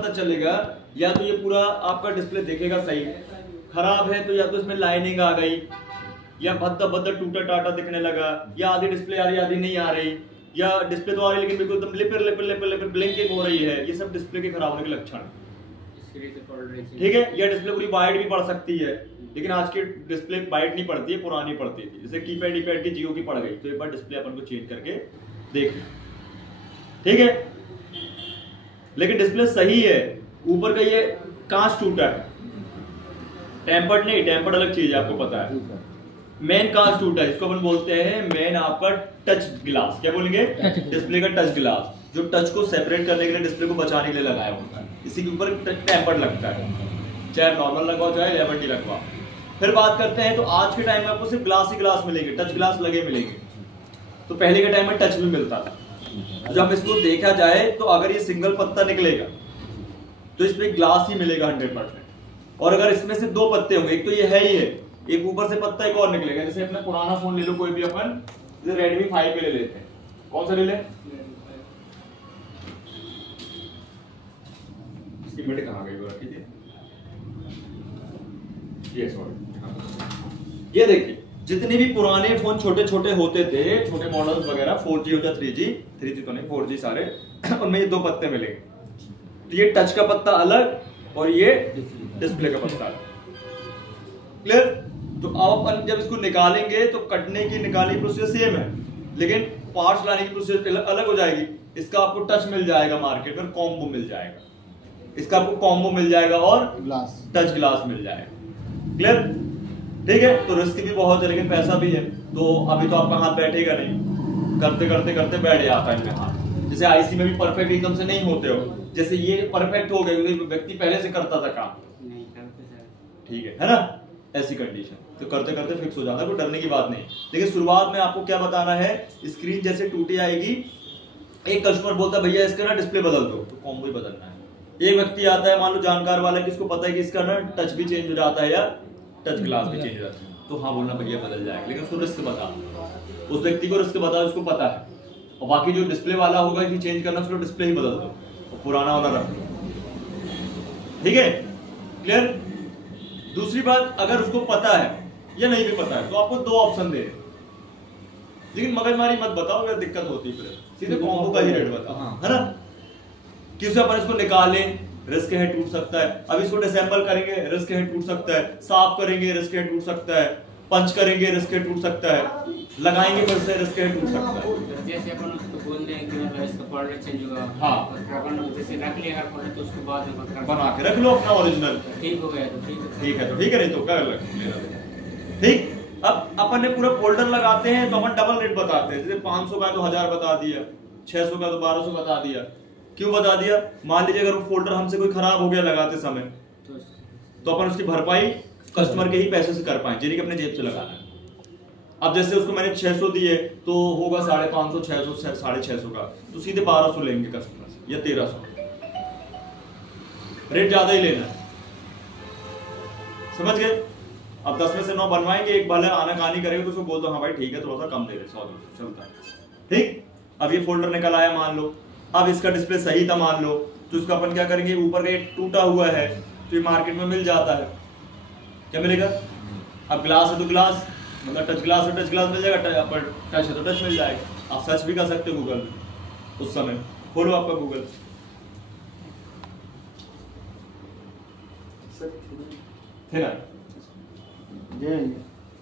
पता चलेगा, या तो ये पूरा आपका डिस्प्ले दिखेगा सही, खराब है तो या तो इसमें लाइनिंग आ गई, या भद्दा भद्दा टूटा टाटा दिखने लगा, या आधी डिस्प्ले आ रही आधी नहीं आ रही, या डिस्प्ले तो आ रही लेकिन बिल्कुल एकदम लिपर लिपर लिपर लिपर ब्लिंकिंग हो रही है। ये सब डिस्प्ले के खराब होने के लक्षण है, ठीक है। या डिस्प्ले पूरी वाइट भी पड़ सकती है, लेकिन आज की डिस्प्ले वाइट नहीं पड़ती है, पुरानी पड़ती थी। जैसे कीपैड ईपैड की जियो की पड़ गई, तो एक बार डिस्प्ले अपन को चेंज करके देख, ठीक है। लेकिन डिस्प्ले सही है, ऊपर का ये कांच टूटा है, टेम्पर्ड नहीं, टेम्पर्ड अलग चीज है, आपको पता है। मेन कांच टूटा है, इसको अपन बोलते हैं मेन आपका टच ग्लास। क्या बोलेंगे? डिस्प्ले का टच ग्लास, जो टच को सेपरेट करने के लिए, डिस्प्ले को बचाने के लिए लगाया होता है। इसी के ऊपर टेम्पर्ड लगता है, चाहे नॉर्मल लगवाओ चाहे लेमन टी लगवाओ। फिर बात करते हैं, तो आज के टाइम में आपको सिर्फ ग्लास ही ग्लास मिलेंगे, टच ग्लास लगे मिलेंगे। तो पहले के टाइम में टच भी मिलता था। जब इसको देखा जाए तो अगर ये सिंगल पत्ता निकलेगा तो इसमें ग्लास ही मिलेगा 100%। और अगर इसमें से दो पत्ते होंगे, एक तो ये है ही है, एक ऊपर से पत्ता एक और निकलेगा। जैसे अपना पुराना फोन ले लो कोई भी, अपन जैसे Redmi 5 पे ले लेते हैं, कौन सा ले लें? इसकी मिनट कहाँ गई वो रखी थी, ये सॉरी। ये देखिए, जितने भी पुराने फोन छोटे छोटे होते थे, छोटे मॉडल्स वगैरह, 4G हो या 3G तो नहीं, 4G सारे, उनमें ये दो पत्ते मिलेंगे। तो ये टच का पत्ता अलग और ये डिस्प्ले का पत्ता अलग, क्लियर? तो अब अपन जब इसको निकालेंगे तो कटने की निकालने की प्रोसेस सेम है, लेकिन पार्ट्स लाने की प्रोसेस अलग हो जाएगी। इसका आपको टच मिल जाएगा मार्केट में, कॉम्बो मिल जाएगा, इसका आपको कॉम्बो मिल जाएगा और ग्लास, टच ग्लास मिल जाएगा, क्लियर? ठीक है। तो रिस्क भी बहुत है लेकिन पैसा भी है। तो अभी तो आपका हाथ बैठेगा नहीं, करते करते करते बैठ जाता है इनमें हाथ। जैसे आईसी में भी परफेक्ट एकदम से नहीं होते हो, जैसे ये परफेक्ट हो गए क्योंकि व्यक्ति पहले से करता था काम, ठीक है ना, ऐसी कंडीशन। तो करते करते फिक्स हो जाता है, कोई डरने की बात नहीं। लेकिन शुरुआत में आपको क्या बताना है, स्क्रीन जैसे टूटी आएगी, एक कस्टमर बोलता है भैया इसका ना डिस्प्ले बदल दो, तो कॉम्बो ही बदलना है। एक व्यक्ति आता है, मान लो जानकार वाला, किसको पता है कि इसका ना टच भी चेंज हो जाता है या टच ग्लास भी चेंज हो जाता है, तो हाँ बोलना भैया बदल जाएगा, लेकिन उसको रिस्क बता, उस व्यक्ति को रिस्क बता, उसको पता है। और बाकी जो डिस्प्ले वाला होगा कि चेंज करना, उसको डिस्प्ले ही बदल दो और पुराना वाला रख लो, ठीक है, क्लियर? दूसरी बात, अगर उसको पता है या नहीं भी पता है तो आपको दो ऑप्शन दे रहे, लेकिन मगजमारी मत बताओ अगर दिक्कत होती है, फिर सीधे कॉम्बो का ही रेट बताओ, है ना? कि उसे अपन इसको निकालें, रिस्क है टूट सकता है। अब इसको डिसेंबल करेंगे, रिस्क है टूट सकता है। साफ करेंगे, रिस्क है टूट सकता है। पंच करेंगे, रिस्क है टूट सकता है। लगाएंगे फिर से, रिस्क है टूट सकता है। जैसे अपन उसको बोल दें कि मतलब इसका प्रोडक्ट चेंज होगा, हाँ, अपन जैसे रख लिया प्रोडक्ट तो उसको बाद में बना के रख लो अपना ओरिजिनल, ठीक हो गया तो ठीक है, ठीक है तो ठीक है, नहीं तो क्या लग, ठीक। अब अपन ने पूरा फोल्डर लगाते हैं तो अपन डबल रेट बताते हैं, जैसे 500 का तो 1000 बता दिया, 600 का तो 1200 बता दिया। क्यों बता दिया? मान लीजिए अगर वो फोल्डर हमसे कोई खराब हो गया लगाते समय, तो अपन उसकी भरपाई कस्टमर के ही पैसे से कर पाए, जिन्हें अपने जेब से लगाना है। अब जैसे उसको मैंने 600 दिए तो होगा 550, 600, 650 का, तो सीधे 1200 लेंगे कस्टमर से या 1300, रेट ज्यादा ही लेना है, समझ गए? अब 10 में से 9 बनवाएंगे, एक बार आना कहानी करेंगे तो उसको बोल दो हाँ भाई ठीक है, थोड़ा सा कम दे दे, 100-200 चलता है, ठीक। अब ये फोल्डर निकल आया मान लो, अब इसका डिस्प्ले सही था मान लो, तो इसका अपन क्या करेंगे, ऊपर का एक टूटा हुआ है तो ये मार्केट में मिल जाता है, क्या मिलेगा? अब ग्लास है तो ग्लास, मतलब टच ग्लास है, टच ग्लास मिल जाएगा, टच है तो टच मिल जाएगा। आप सर्च भी कर सकते हो गूगल में, उस समय खोलो आपका गूगल, है ना,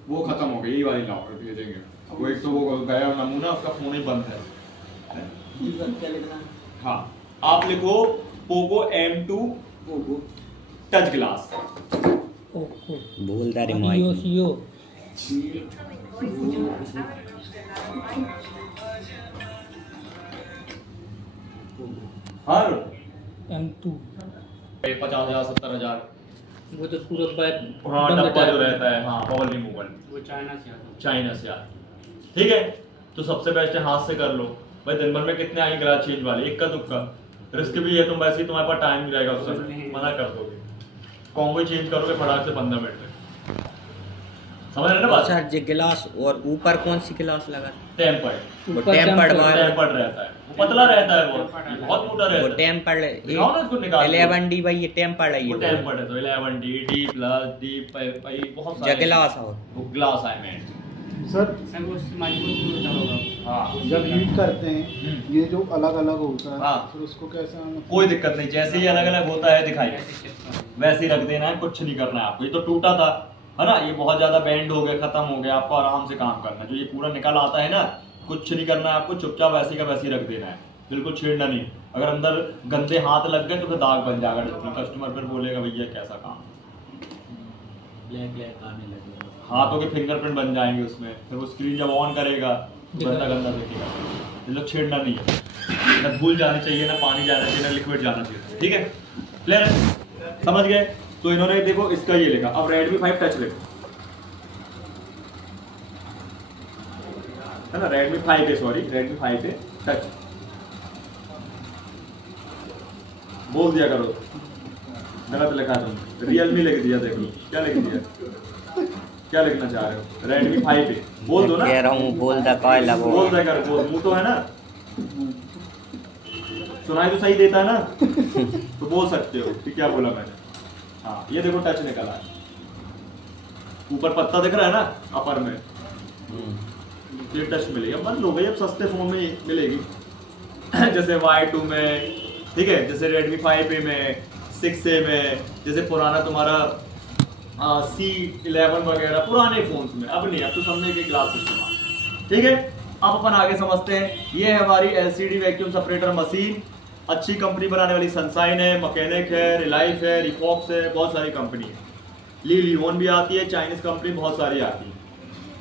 वो खत्म हो गई, ये वाली लाओ भेजेंगे। वो एक तो वो गया नमूना, उसका फोन ही बंद है। क्या लिखना? हाँ, आप लिखो पोको M2 टच ग्लास, बोल रहा रे हर M2 50,000 70,000, वो तो पूरा बैक, हाँ डब्बा जो रहता है, हाँ पावर रिमूवल, वो चाइना से आता है, चाइना से आता है, ठीक है। तो सबसे बेस्ट है हाथ से कर लो भाई, दिन भर में कितने आएंगे ग्लास चेंज वाले, एक का दुक्का, रिस्क भी है, तुम वैसे ही तुम्हारे पास टाइम भी रहेगा, उस समय मना कर दोगे, कॉम्बो चेंज करोगे फटाक से 15 मिनट में, समझ रहे ना बात? सर ये गिलास और ऊपर कौन सी गिलास लगा? टेम्पर्ड। वो टेम्पर्ड टेम्पर्ड रहता है, वो पतला रहता है, बहुत मोटा रहता है। वो टेम्पर्ड 11D भाई, ये टेम्पर्ड है। वो टेम्पर्ड है तो 11D, D प्लस, D भाई बहुत सारे गिलास है वो ग्लास है मैं सर सर वो मजबूत भी होता होगा। हाँ जब हीट करते हैं ये जो अलग अलग होता है हाँ। फिर उसको कैसे कोई दिक्कत नहीं, जैसे ही अलग अलग होता है दिखाई वैसे ही रख देना है, कुछ नहीं करना है आपको। ये तो टूटा था है ना, ये बहुत ज्यादा बेंड हो गया, खत्म हो गया, आपको आराम से काम करना है। जो ये पूरा निकल आता है ना, कुछ नहीं करना है आपको, चुपचाप वैसे का वैसे ही रख देना है, बिल्कुल छेड़ना नहीं। अगर अंदर गंदे हाथ लग गए तो फिर दाग बन जाएगा, कस्टमर फिर बोलेगा भैया कैसा काम। ब्लैक ब्लैक आने लगे, हाथों के फिंगरप्रिंट बन जाएंगे उसमें, फिर वो स्क्रीन जब ऑन करेगा गंदा गंदा दिखेगा। ये लोग छेड़ना नहीं है, ना धूल जानी चाहिए, ना पानी जाना चाहिए, ना लिक्विड जाना चाहिए। ठीक है, क्लियर है, समझ गए? तो इन्होंने देखो इसका ये लिखा। अब Redmi 5 टच लिखो, है ना, Redmi 5 पे, सॉरी Redmi 5 पे टच बोल दिया करो, गलत लिखा तुम, Realme लिख दिया। देखो क्या लिख दिया, क्या लिखना चाह रहे हो? Redmi 5 पे बोल दो ना, कह रहा हूँ बोल दा काय लगो, बोल दे कर, बोल, मुंह तो है ना, सुनाई तो सही देता है ना तो बोल सकते हो कि क्या बोला मैंने। हाँ ये देखो टच निकला है, ऊपर पत्ता दिख रहा है ना अपर में, ये टच मिलेगी। अब मान लो भाई अब सस्ते फोन में मिलेगी जैसे Y2 में, ठीक है, जैसे Redmi 5A में, 6A में, जैसे पुराना तुम्हारा C11 वगैरह पुराने फोन्स में। अब नहीं, अब तो समझने के ग्लास इस्तेमाल। ठीक है, अब अपन आगे समझते हैं। ये है हमारी LCD वैक्यूम सेपरेटर मशीन, अच्छी कंपनी बनाने वाली सनशाइन है, मैकेनिक है, रिलाइफ है, रिफॉक्स है, बहुत सारी कंपनी है। ली लियोन भी आती है, चाइनीज कंपनी बहुत सारी आती है।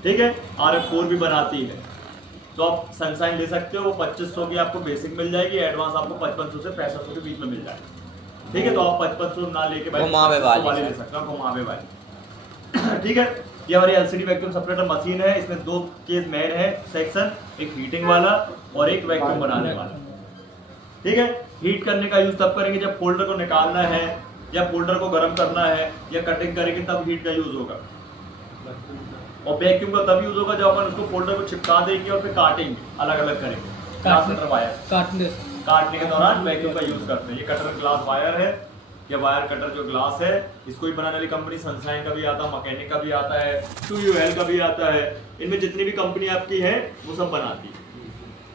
ठीक है, RF4 भी बनाती है। तो आप सनशाइन ले सकते हो, वो 2500 की आपको बेसिक मिल जाएगी, एडवांस आपको 5500 से 6500 के बीच में मिल जाएगी। ठीक है, तो आप 5500 ना लेके घुमावे वाली ले सकते हो, घुमावे वाली। ठीक है, ये हमारी LCD वैक्यूम सेपरेटर मशीन है। इसमें दो केस मेन है सेक्शन, एक हीटिंग वाला और एक वैक्यूम बनाने वाला। ठीक है, हीट करने का यूज तब करेंगे जब फोल्डर को निकालना है या फोल्डर को गर्म करना है या कटिंग करेंगे, तब हीट का यूज होगा। और वैक्यूम का तब यूज होगा जब अपन उसको फोल्डर को चिपका देंगे और फिर काटेंगे, अलग अलग करेंगे। काटने के दौरान वैक्यूम का यूज करते हैं। ये कटर ग्लास वायर है, ये वायर कटर जो ग्लास है, इसको ही बनाने वाली कंपनी सनशाइन का भी आता है, मैकेनिक का भी आता है, 2UL का भी आता है। इनमें जितनी भी कंपनी आपकी है वो सब बनाती है,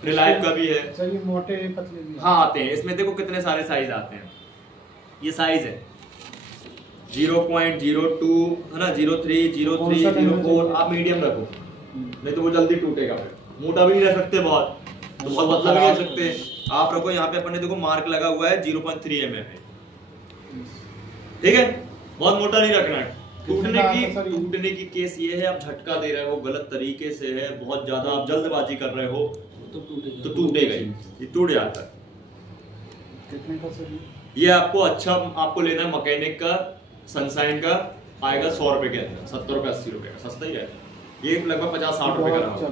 रिलायंस का भी है। अच्छा, ये मोटे पतले भी हाँ आते हैं, इसमें देखो कितने सारे साइज आते हैं। ये साइज है 0.02 है ना, 03, 03, 04। आप मीडियम रखो, नहीं तो वो जल्दी टूटेगा। फिर मोटा भी नहीं रख सकते बहुत, तो बहुत पतला भी नहीं रख सकते। आप रखो, यहाँ पे अपन ने देखो मार्क लगा हुआ है 0.3 mm है। ठीक है, बहुत मोटा नहीं रखना है। टूटने की केस ये है, आप झटका दे रहे हो गलत तरीके से है, बहुत ज्यादा आप जल्दबाजी कर रहे हो तो टूटेगा ही, ये टूट जाता है। कितने का सर ये आपको अच्छा आपको लेना है मैकेनिक का, सनशाइन का आएगा 100 रुपए के अंदर, 70 रुपए 80 रुपए का, सस्ता ही है। ये लगभग 50-60 रुपए का होगा,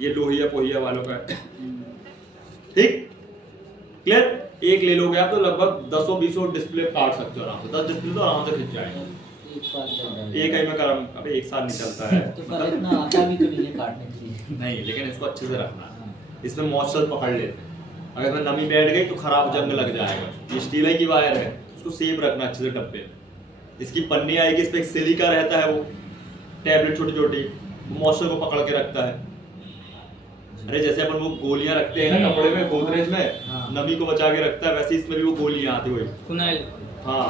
ये लोहिया पोहिया वालों का। ठीक, क्लियर? एक ले लोगे आप तो लगभग 10-20 डिस्प्ले काट सकते हो आराम से, 10 डिस्प्ले तो आराम से खिंच जाएगा। एक ही में करम, अबे एक साल नहीं चलता है तो पर इतना आता भी तो नहीं है काटने के लिए। नहीं, लेकिन इसको अच्छे से रखना है। इसमें मॉइस्चर पकड़ लेते हैं, अगर इसमें नमी बैठ गई तो खराब जंग लग जाएगा। ये स्टील की वायर है, उसको सेफ रखना अच्छे से डब्बे। इसकी पन्नी आएगी, इस पे एक सिलिका रहता है, वो टैबलेट छोटी छोटी, मॉइस्चर को पकड़ के रखता है। अरे जैसे अपन वो गोलियां रखते हैं ना कपड़े में, गोदरेज में, नमी को बचा के रखता है, वैसे इसमें भी वो गोलियां आती हुई। हाँ,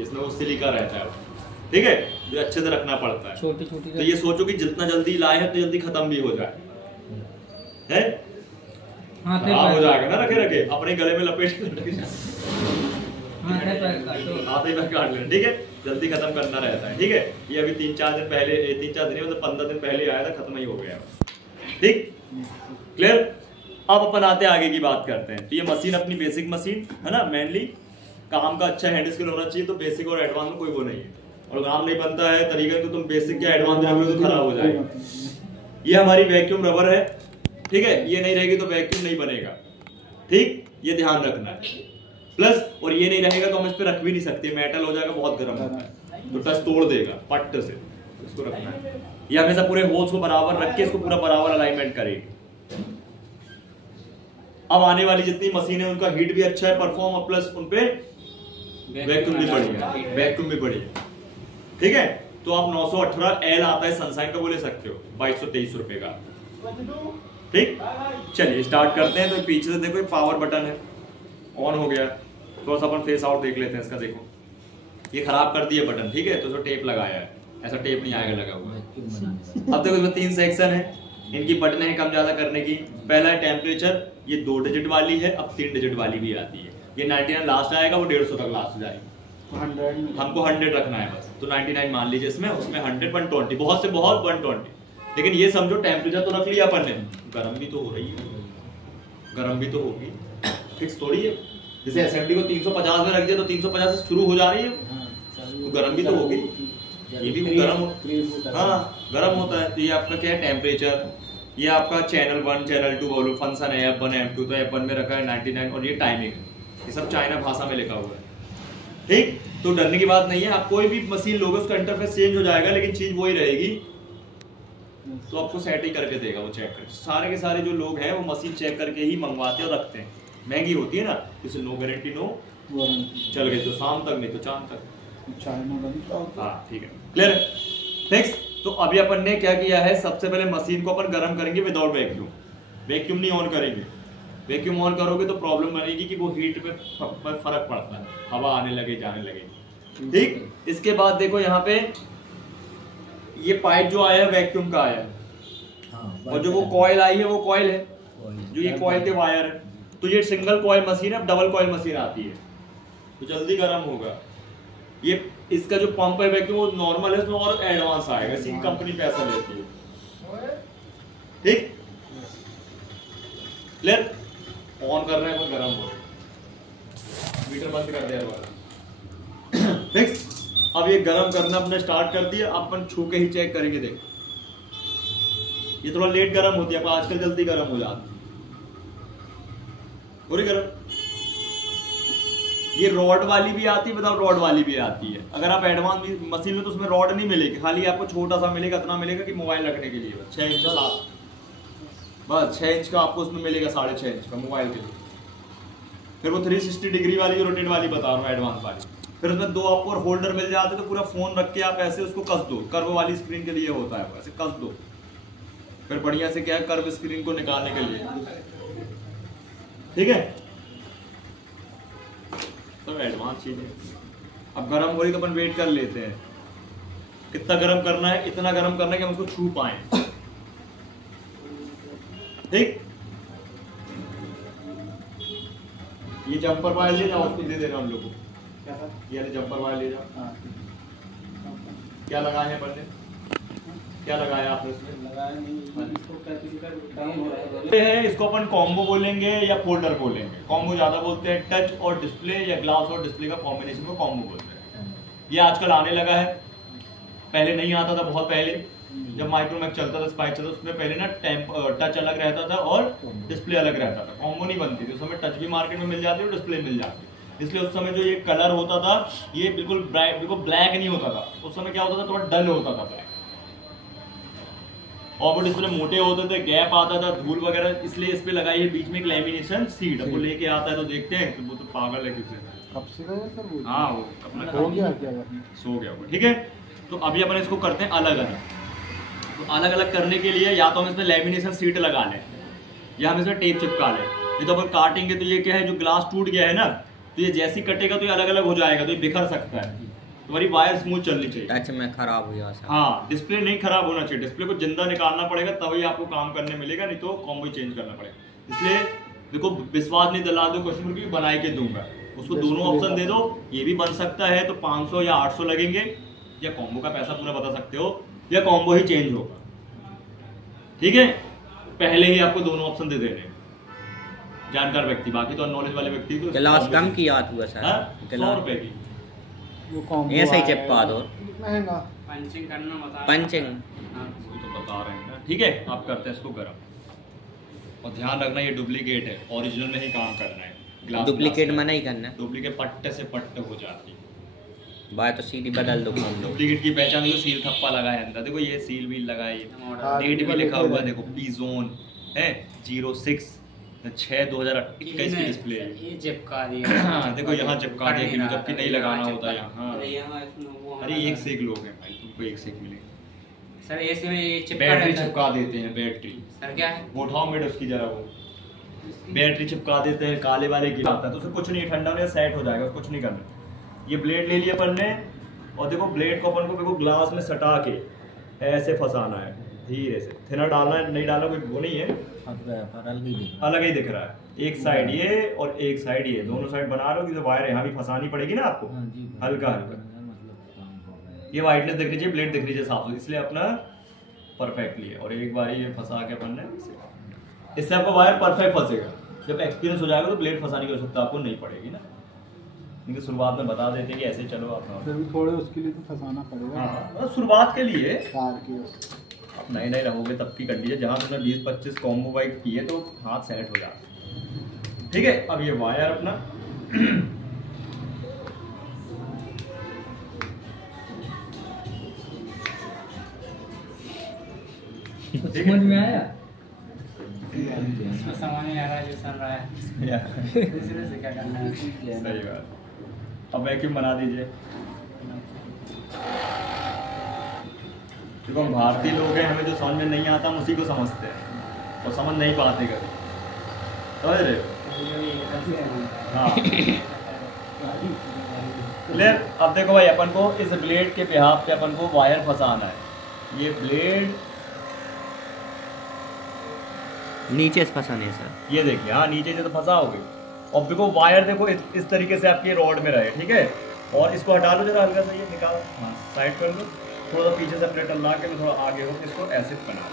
इसमें वो सिलिका रहता है। ठीक है, जो अच्छे से रखना पड़ता है, छोटी छोटी। तो ये सोचो कि जितना जल्दी लाए हैं तो जल्दी खत्म भी हो जाए, है खराब हो जाएगा ना रखे रखे, अपने गले में लपेट हाथ ही में काट लेना। ठीक है, जल्दी खत्म करना रहता है। ठीक है, ये अभी 3-4 दिन पहले, 3-4 दिन मतलब 15 दिन पहले आया था, खत्म ही हो गया। ठीक, क्लियर? अब अपन आते आगे की बात करते हैं। तो ये मशीन अपनी बेसिक मशीन है ना, मेनली काम का अच्छा हैंड स्किल होना चाहिए, तो बेसिक और एडवांस में कोई वो नहीं है। और काम नहीं बनता है तरीके तो तुम बेसिक या एडवांस रखोगे तो खराब हो जाएगा। ये हमारी वैक्यूम रबर है, ठीक है, ये नहीं रहेगी तो वैक्यूम नहीं बनेगा। ठीक, ये ध्यान रखना है। प्लस और ये नहीं रहेगा तो हम इस पे रख भी नहीं सकते, मेटल हो जाएगा, बहुत गर्म होता है, तो टच तोड़ देगा पट्ट से, इसको रखना है। ये हमेशा पूरे होल्स को बराबर रख के इसको पूरा बराबर अलाइनमेंट करेगी। अब आने वाली जितनी मशीन है उनका हीट भी अच्छा है परफॉर्म, और प्लस उनपे वैक्यूम भी बढ़िया, वैक्यूम भी बढ़िया। ठीक है, तो आप 918 एल आता है सनशाइन का, वो ले सकते हो 2223 रुपए का। ठीक, चलिए स्टार्ट करते हैं। तो पीछे से देखो पावर बटन है, ऑन हो गया। थोड़ा सा अपन फेस आउट देख लेते हैं इसका। देखो ये खराब कर दिया बटन, ठीक है, तो इसको टेप लगाया है, ऐसा टेप नहीं आएगा लगा हुआ। अब देखो इसमें 3 सेक्शन है, इनकी बटन है कम ज्यादा करने की। पहला है टेम्परेचर, ये 2 डिजिट वाली है, अब 3 डिजिट वाली भी आती है। ये 99 लास्ट आएगा, वो 150 तक लास्ट हो जाएगी। 100 हमको 100 रखना है बस, तो 99 मान लीजिए इसमें, उसमें 100 120, बहुत से बहुत 120। लेकिन ये समझो टेम्परेचर तो रख लिया अपन ने, गर्म भी तो हो रही है, गर्म भी तो होगी, फिक्स थोड़ी है। जैसे एसएमडी को 350 में रख दिया तो 350 से शुरू हो जा रही है, तो गर्म भी तो होगी, ये भी गर्म हाँ गर्म होता है। तो ये आपका क्या है टेम्परेचर, ये आपका चैनल 1 चैनल 2 बोलो, फंक्शन है F1 F2, तो F1 में रखा है 99, और ये टाइमिंग है, ये सब चाइना भाषा में लिखा हुआ है। ठीक, तो डरने की बात नहीं है। आप कोई भी मशीन लोगे उसका इंटरफेस चेंज हो जाएगा, लेकिन चीज वही रहेगी। तो आपको सेट ही करके देगा वो, चेक कर। सारे के सारे जो लोग हैं वो मशीन चेक करके ही मंगवाते और रखते हैं। महंगी होती है ना, जैसे नो गारंटी नो चल गई तो शाम तक, नहीं तो चांद तक। हाँ ठीक है, क्लियर है, फिक्स। तो अभी अपन ने क्या किया है, सबसे पहले मशीन को अपन गर्म करेंगे विदाउट वैक्यूम। वैक्यूम नहीं ऑन करेंगे, वैक्यूम ऑन करोगे तो प्रॉब्लम बनेगी कि वो हीट पे फर्क पड़ता है, हवा आने लगे जाने लगे। ठीक, इसके बाद देखो यहाँ पे ये पाइप जो आया है वैक्यूम का आया है, और जो वो कॉइल आई है वो कॉइल है, जो ये कॉइल के वायर है। तो ये सिंगल कॉइल मशीन है, अब डबल कॉइल मशीन आती है तो जल्दी गर्म होगा। ये इसका जो पंप है वैक्यूम वो नॉर्मल है, उसमें और एडवांस आएगा, इसी कंपनी पैसा लेती है। ठीक, क्लियर। ऑन कर रहे हैं, कोई गर्म हो, मीटर बंद कर दिया वाला। फिक्स। अब ये गर्म करना अपने स्टार्ट कर दिया, अपन छू के ही चेक करेंगे। देखो ये थोड़ा लेट गर्म होती है, आजकल जल्दी गर्म हो जाती है, पूरी गर्म। ये रॉड वाली भी आती है, विदाउट रॉड वाली भी आती है। अगर आप एडवांस मशीन में तो उसमें रॉड नहीं मिलेगी, खाली आपको छोटा सा मिलेगा, इतना मिलेगा कि मोबाइल रखने के लिए 6 इंच का, बस 6 इंच का आपको उसमें मिलेगा, 6.5 इंच का मोबाइल के लिए। फिर वो 360 डिग्री वाली जो रोटेट वाली बता रहा हूँ, एडवांस वाली। फिर उसमें 2 आपको और होल्डर मिल जाते हैं, तो पूरा फोन रख के आप ऐसे उसको कस दो। कर्व वाली स्क्रीन के लिए होता है, ऐसे कस दो, फिर बढ़िया से क्या है कर्व स्क्रीन को निकालने के लिए। ठीक है, तो एडवांस चीज है। अब गर्म हो रही तो अपन वेट कर लेते हैं, कितना गर्म करना है, इतना गर्म करना है कि हम उसको छू पाए। ठीक, ये जंपर वायर ले जाओ, उसको दे देना हम लोग को। ये जंपर वायर ले जाओ। क्या लगाए हैं बंदे, क्या लगाया आपने इसमें? इसको अपन कॉम्बो बोलेंगे या फोल्डर बोलेंगे। कॉम्बो ज्यादा बोलते हैं, टच और डिस्प्ले या ग्लास और डिस्प्ले का कॉम्बिनेशन को कॉम्बो बोलते हैं। ये आजकल आने लगा है, पहले नहीं आता था। बहुत पहले जब माइक्रोमैक्स चलता था, स्पाइक चलता था, उसमें पहले ना टच अलग रहता था और डिस्प्ले अलग रहता था, कॉम्बो नहीं बनती थी। उस समय टच भी मार्केट में मिल जाती और डिस्प्ले मिल जाती, इसलिए उस समय जो ये कलर होता था ये बिल्कुल ब्लैक नहीं होता था। उस समय क्या होता था, थोड़ा डल होता था ब्लैक, और वो डिस्प्ले मोटे होते थे, गैप आता था, धूल वगैरह। इसलिए इस पे लगाई है बीच में एक लेमिनेशन सीट। अब वो लेके आता है तो देखते हैं तो वो तो पागल है किससे। कब से गया सर वो? हाँ वो अपना हो गया क्या? सो गया वो। ठीक है, तो अभी अपन इसको करते हैं अलग अलग। तो अलग अलग करने के लिए या तो हम इसमें लेमिनेशन सीट लगा लें या हम इसमें टेप चिपका लें। ये तो अपन काटेंगे तो ये क्या है, जो ग्लास टूट गया है ना, तो ये जैसी कटेगा तो ये अलग अलग हो जाएगा, तो ये बिखर सकता है। तुम्हारी वायर स्मूथ चलनी चाहिए। टच में खराब हो गया। हाँ, डिस्प्ले नहीं खराब होना चाहिए, डिस्प्ले को जिंदा निकालना पड़ेगा तभी आपको काम करने मिलेगा, नहीं तो कॉम्बो चेंज करना पड़ेगा। इसलिए देखो विश्वास नहीं दिला दो कस्टमर की, बना के दूंगा उसको। दोनों ऑप्शन दे दो, ये भी बन सकता है तो 500 या 800 लगेंगे, या कॉम्बो का पैसा पूरा बता सकते हो, या कॉम्बो ही चेंज होगा। ठीक है, पहले ही आपको दोनों ऑप्शन दे देने जानकार व्यक्ति, बाकी तो नॉलेज वाले व्यक्ति को। ग्लास कम की आती है सर, 100 रुपए की वो कॉम्बो ऐसे ही चिपका दो। महंगा पंचिंग करना बता, पंचिंग तो बता रहे हैं ना। ठीक है, आप करते हैं इसको गर्म, और ध्यान रखना ये डुप्लीकेट है, ओरिजिनल में ही काम करना है। डुप्लीकेट में नहीं करना, डुप्लीकेट पट्टे से पट्टे हो जाती है। बात तो सीधी बदल दो हम लोग। डुप्लीकेट की पहचान देखो, सील थप्पा लगा है अंदर, देखो ये सील भी लगा है, डेट भी लिखा हुआ है, देखो पी जोन है 06/6/2021 की डिस्प्ले है। ये चिपका दिया। हाँ देखो यहाँ चिपका दिया कि जबकि नहीं लगाना होता यहाँ। यहाँ अरे एक से एक लोग हैं भाई, तुमको एक से एक मिलेंगे। सर ऐसे में ये चिपका बैटरी रहता है। चिपका देते हैं, बैटरी सर क्या है? वो उठाओ मिनट उसकी जरा, वो बैटरी चिपका देते हैं काले वाले की आता है, तो उसे कुछ नहीं, ठंडा होने सेट हो जाएगा, कुछ नहीं करना। ये ब्लेड ले लिया अपन ने, और देखो ब्लेड को अपन को देखो ग्लास में सटा के ऐसे फंसाना है धीरे से। थिनर डालना है नहीं डालना कोई वो नहीं है, अलग ही दिख रहा है। एक साइड ये और एक साइड ये, दोनों साइड बना रहे हो कि वायर यहाँ भी फंसानी पड़ेगी ना आपको, हल्का हल्का। ये वाइटनेस दिख रही है, ब्लेड दिख रही है साफ, इसलिए अपना परफेक्टली है। और एक बार ये फंसा के अपन ने, इससे आपका वायर परफेक्ट फंसेगा। जब एक्सपीरियंस हो जाएगा तो ब्लेड फंसाने की आवश्यकता आपको नहीं पड़ेगी ना, क्योंकि शुरुआत में बता देते हैं कि ऐसे चलो आप। फिर भी थोड़े उसके लिए तो फंसाना पड़ेगा। हाँ शुरुआत के लिए तार के आप नए नए रहोगे तब की कर लीजिए, जहाँ तुमने 20-25 कॉम्बो बाइक की है तो हाथ सेट हो जाता है। ठीक है, अब ये वायर अपना समझ में आया? इसमें समझ नहीं आ रहा है जो चल रहा है। दूसरे से क्या करना है? सही बात। अब वैक्यूम बना दीजिए। देखो हम भारतीय लोग हैं, हमें जो समझ में नहीं आता हम उसी को समझते हैं और समझ नहीं पाते कभी, समझ रहे हो? हाँ क्लियर। अब देखो भाई अपन को इस ब्लेड के बिहाफ पे अपन को वायर फंसाना है। ये ब्लेड नीचे से फंसाने सर, ये देखिए, हाँ नीचे से तो फंसाओगे। और देखो वायर देखो इस तरीके से आपके रॉड में रहे, ठीक है। और इसको हटा लो जरा हल्का सा, ये निकालो, हाँ साइड कर लो, थोड़ा पीछे से प्लेट ला के थोड़ा आगे हो, इसको ऐसे बना लो।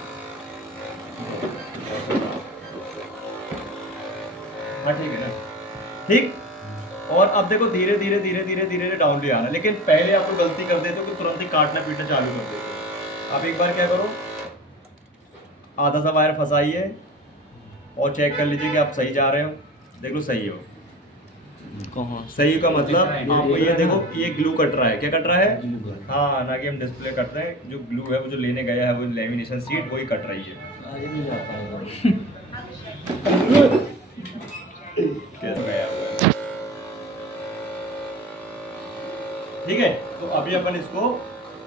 हाँ ठीक है ना, ठीक। और अब देखो धीरे धीरे धीरे धीरे धीरे धीरे डाउन ले आना, लेकिन पहले आपको गलती कर देते हो कि तुरंत ही काटना पीटना चालू कर देते हो। आप एक बार क्या करो, आधा सा वायर फंसाइए और चेक कर लीजिए कि आप सही जा रहे हो। देख लो सही हो, सही का मतलब आपको ये देखो, ये ग्लू कट रहा है, क्या कट रहा है? हाँ ना कि हम डिस्प्ले कट रहे हैं, जो ग्लू है वो जो लेने गया है वो लेमिनेशन शीट वही कट रही है। कैसे गया हुआ है? ठीक है, तो अभी अपन इसको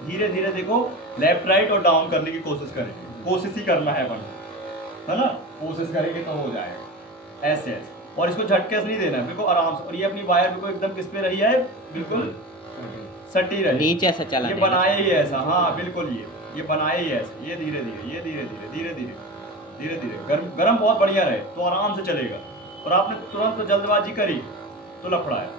धीरे धीरे देखो लेफ्ट राइट और डाउन करने की कोशिश करें, कोशिश ही करना है अपन, है ना। कोशिश करेंगे तो हो जाएगा ऐसे ऐसे। और इसको झटके से नहीं देना है, बिल्कुल आराम से। और ये अपनी वायर बिल्कुल एकदम किस पे रही है, बिल्कुल सटी रही, नीचे से चला, ये बनाए ही ऐसा, हाँ बिल्कुल ये बनाए ही ऐसा। ये धीरे धीरे, ये धीरे धीरे धीरे धीरे धीरे धीरे गरम बहुत बढ़िया रहे तो आराम से चलेगा। और आपने तुरंत जल्दबाजी करी तो लफड़ा है।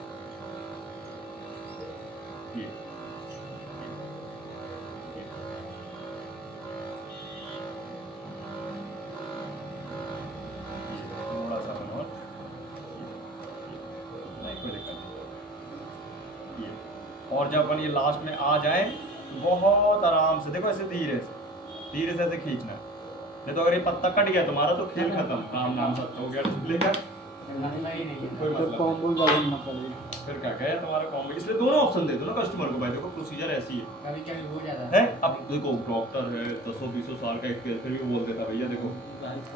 और जब अपन ये लास्ट में आ जाए बहुत आराम से देखो, ऐसे धीरे से ऐसे खींचना। नहीं तो अगर ये पत्ता कट गया तुम्हारा तो खेल खत्म, काम नाम सब हो गया डिस्प्ले का, कोई मतलब कॉम्बो बदलना पड़ेगा। फिर क्या कहे तुम्हारा कॉम्बो। इसलिए दोनों ऑप्शन दे दो ना कस्टमर को भाई, देखो प्रोसीजर ऐसी है। कभी कभी हो जाता है अब देखो डॉक्टर है 100-200 साल का एक्सपीरियंस, फिर भी बोल देता भैया देखो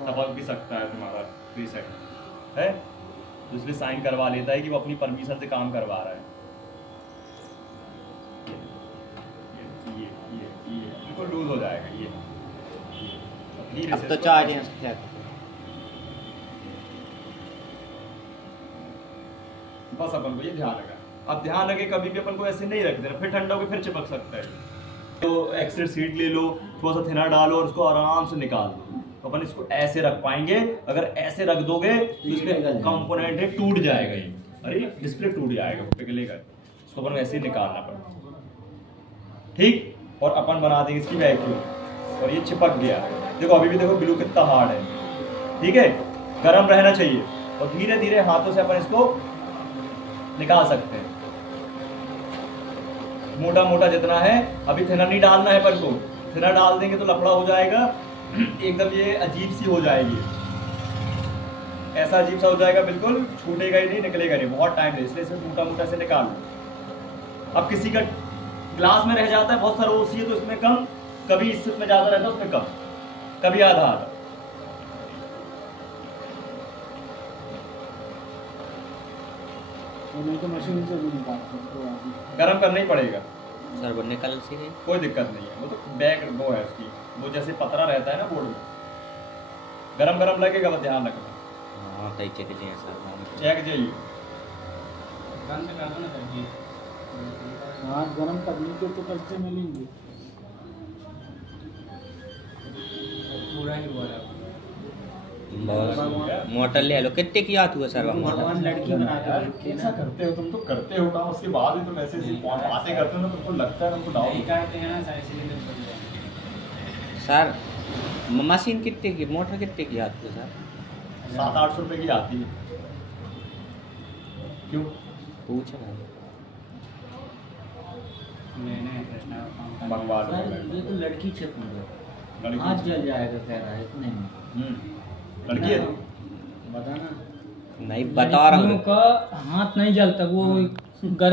टपक भी सकता है तुम्हारा रीसेट है, तो इसलिए साइन करवा लेता है कि वो अपनी परमिशन से काम करवा रहा है। ये बिल्कुल लूज हो जाएगा ये धीरे अब से। तो चार्ज है, बस अपन को ये ध्यान रखा। अब ध्यान रखे कभी भी अपन को ऐसे नहीं रख देना, फिर ठंडा होकर फिर चिपक सकता है। तो एक्स्ट्रा सीट ले लो, थोड़ा सा थिनर डालो और उसको आराम से निकाल दो। तो अपन इसको ऐसे रख पाएंगे, अगर ऐसे रख दोगे तो इसमें कंपोनेंट है टूट जाएगा, ये अरे डिस्प्ले टूट जाएगा, पिघलेगा। इसको अपन ऐसे ही निकालना पड़ेगा, ठीक। और अपन बना देंगे इसकी वैक्यूम। और ये चिपक गया, देखो अभी भी देखो ग्लू कितना हार्ड है, ठीक है। गर्म रहना चाहिए और धीरे धीरे हाथों से अपन इसको निकाल सकते हैं, मोटा मोटा जितना है। अभी थिनर नहीं डालना है अपन को, थिनर डाल देंगे तो लफड़ा हो जाएगा, एकदम ये अजीब सी हो जाएगी, ऐसा अजीब सा हो जाएगा, बिल्कुल छूटेगा ही नहीं, निकलेगा नहीं, बहुत टाइम है। इसलिए मोटा मोटा से निकाल लो, अब किसी का ग्लास में रह जाता है बहुत सारा ओसी है तो इसमें कम, कभी इसमें ज्यादा रहता है उसमें कम, कभी आधा आधा। और नहीं तो मशीन से भी निकाल सकते हो आप। गर्म करना ही पड़ेगा, सर वो निकल सी गई। कोई दिक्कत नहीं है। वो तो बैग वो है उसकी, वो जैसे पतरा रहता है ना बोर्ड में, गरम गरम लगेगा, बस ध्यान रखना। हाँ कई चेक लिए सर। चेक जाइए। बंद कर दो ना सर जी। हाथ गर्म करने के तो पैसे मिलेंगे। पूरा ही हुआ है। मोटर ले लो, कितने की आती है सर? भगवान लड़की बना यार के कैसा करते हो तुम, तो करते हो काम, उसके बाद भी तुम ऐसे ऐसी बातें करते हो ना, तुमको लगता है तुमको डाउट। नहीं करते हैं ना सर, इसीलिए तो कर रहे हैं। सर मशीन कितने की, मोटर कितने की आती है सर? 700-800 रुपए की आती है। क्यों? पूछा मैंने कृष्णा का काम कर मंगवा लो। सर ये तो लड़की छिप गई, लड़की हाथ जल जाएगा कह रहा है इतने में। लड़की है तो? बताना नहीं बता रहा हूँ। लड़कियों का हाथ नहीं जलता, वो गर्म